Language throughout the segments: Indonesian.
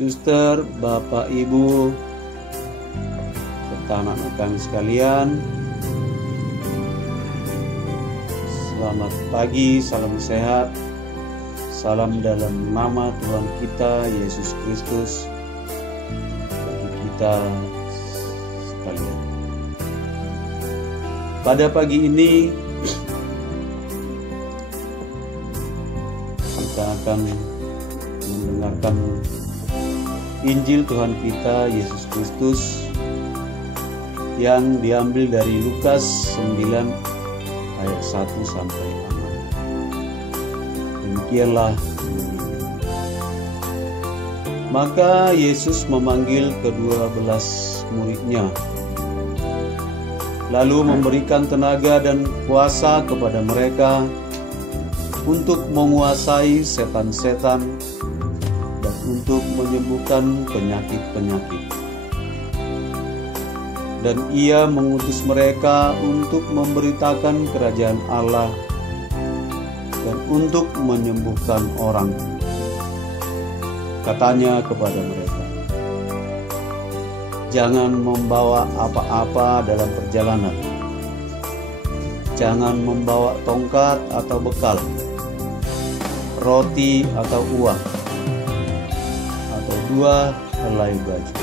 suster, Bapak, Ibu, serta anak-anak kami sekalian, selamat pagi, salam sehat, salam dalam nama Tuhan kita Yesus Kristus bagi kita sekalian. Pada pagi ini kita akan mendengarkan Injil Tuhan kita Yesus Kristus yang diambil dari Lukas 9 ayat 1 sampai 6. Demikianlah bunyinya. Maka Yesus memanggil ke-12 muridnya, lalu memberikan tenaga dan kuasa kepada mereka untuk menguasai setan-setan dan untuk menyembuhkan penyakit-penyakit. Dan ia mengutus mereka untuk memberitakan kerajaan Allah dan untuk menyembuhkan orang. Katanya kepada mereka, jangan membawa apa-apa dalam perjalanan. Jangan membawa tongkat atau bekal, roti atau uang, atau 2 helai baju.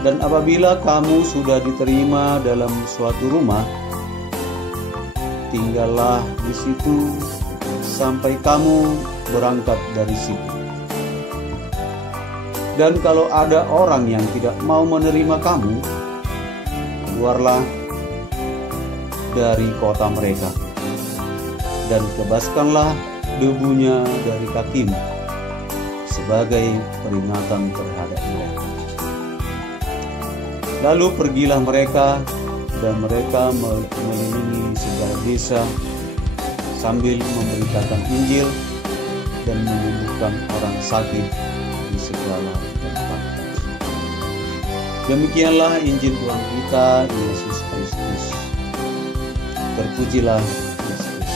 Dan apabila kamu sudah diterima dalam suatu rumah, tinggallah di situ sampai kamu berangkat dari situ. Dan kalau ada orang yang tidak mau menerima kamu, keluarlah dari kota mereka dan tebaskanlah debunya dari kakimu sebagai peringatan terhadap mereka. Lalu pergilah mereka, dan mereka mengelilingi segala desa sambil memberitakan Injil dan menyembuhkan orang sakit di segala tempat. Demikianlah Injil Tuhan kita Yesus Kristus. Terpujilah Kristus.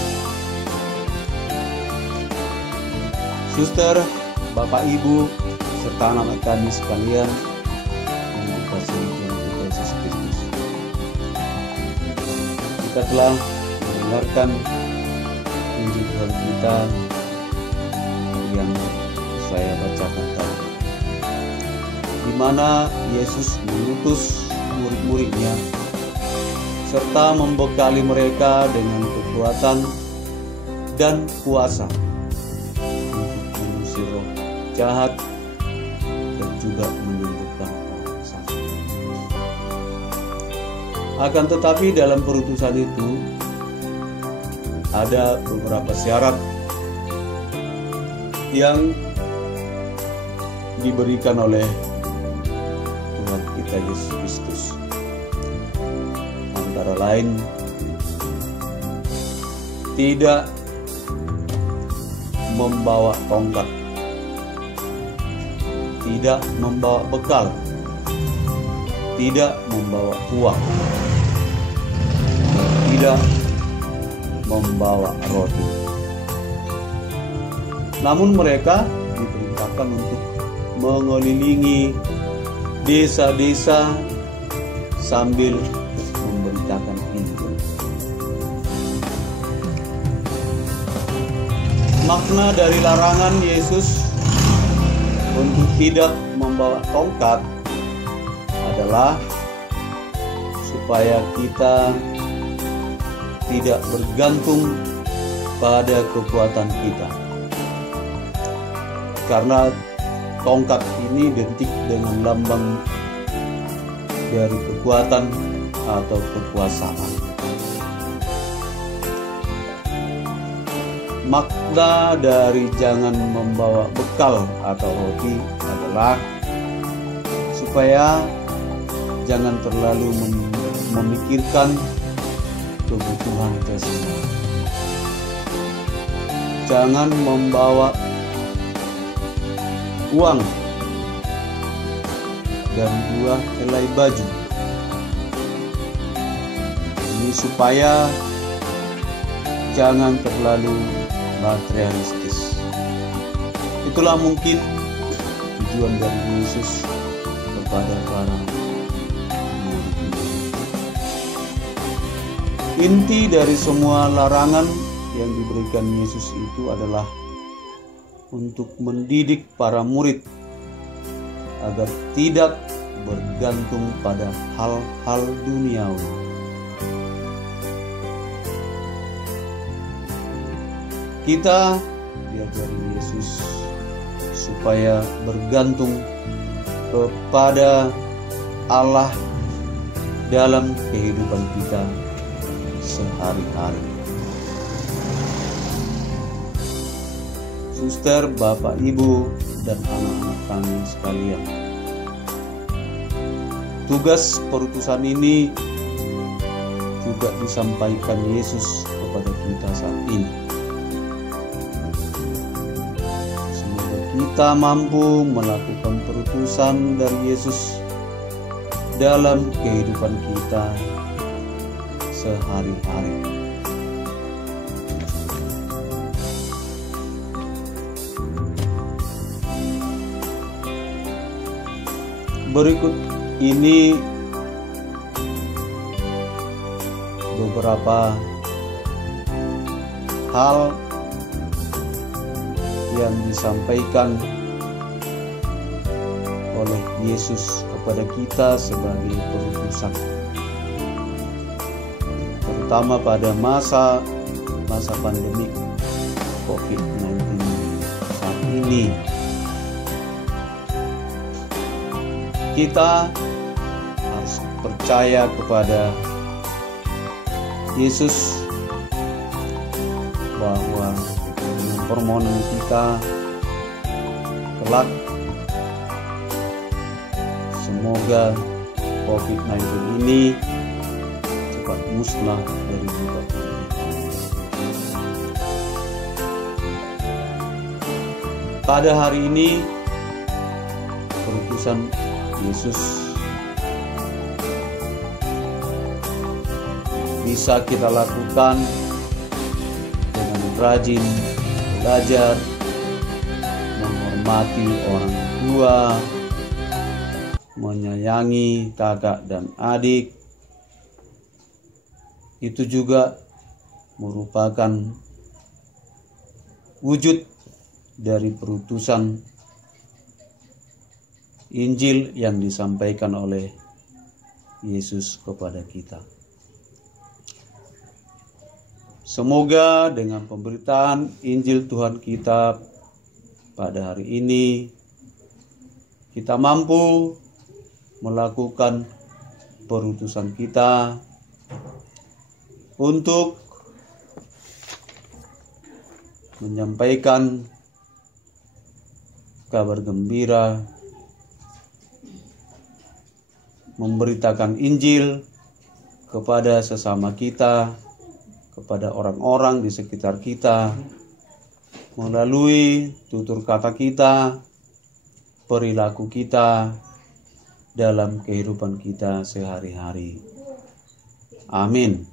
Suster, Bapak, Ibu, serta anak-anak kami sekalian yang dikasihi Tuhan kita Yesus Kristus, kita telah mendengarkan Injil Tuhan kita yang saya bacakan tadi, di mana Yesus mengutus murid-muridnya serta membekali mereka dengan kekuatan dan kuasa untuk mengusir roh jahat dan juga menyembuhkan orang sakit. Akan tetapi dalam perutusan itu ada beberapa syarat yang diberikan oleh Tuhan kita Yesus Kristus. Antara lain, tidak membawa tongkat, tidak membawa bekal, tidak membawa uang, tidak membawa roti. Namun mereka diperintahkan untuk mengelilingi desa-desa sambil memberitakan Injil. Makna dari larangan Yesus untuk tidak membawa tongkat adalah supaya kita tidak bergantung pada kekuatan kita. Karena tongkat ini identik dengan lambang dari kekuatan atau kekuasaan. Makna dari jangan membawa bekal atau roti adalah supaya jangan terlalu memikirkan kebutuhan jasmani. Jangan membawa uang dan 2 helai baju. Ini supaya jangan terlalu materialistis. Itulah mungkin tujuan dari Yesus kepada para murid. Inti dari semua larangan yang diberikan Yesus itu adalah untuk mendidik para murid agar tidak bergantung pada hal-hal duniawi. Kita diajari Yesus supaya bergantung kepada Allah dalam kehidupan kita sehari-hari. Suster, Bapak, Ibu, dan anak-anak kami sekalian, tugas perutusan ini juga disampaikan Yesus kepada kita saat ini. Semoga kita mampu melakukan perutusan dari Yesus dalam kehidupan kita sehari-hari. Berikut ini beberapa hal yang disampaikan oleh Yesus kepada kita sebagai perutusan, terutama pada masa pandemik COVID-19 saat ini. Kita harus percaya kepada Yesus bahwa dengan permohonan kita kelak semoga COVID-19 ini cepat musnah dari muka bumi. Pada hari ini perutusan Yesus bisa kita lakukan dengan rajin belajar, menghormati orang tua, menyayangi kakak dan adik. Itu juga merupakan wujud dari perutusan Injil yang disampaikan oleh Yesus kepada kita. Semoga dengan pemberitaan Injil Tuhan kita pada hari ini, kita mampu melakukan perutusan kita untuk menyampaikan kabar gembira, memberitakan Injil kepada sesama kita, kepada orang-orang di sekitar kita, melalui tutur kata kita, perilaku kita, dalam kehidupan kita sehari-hari. Amin.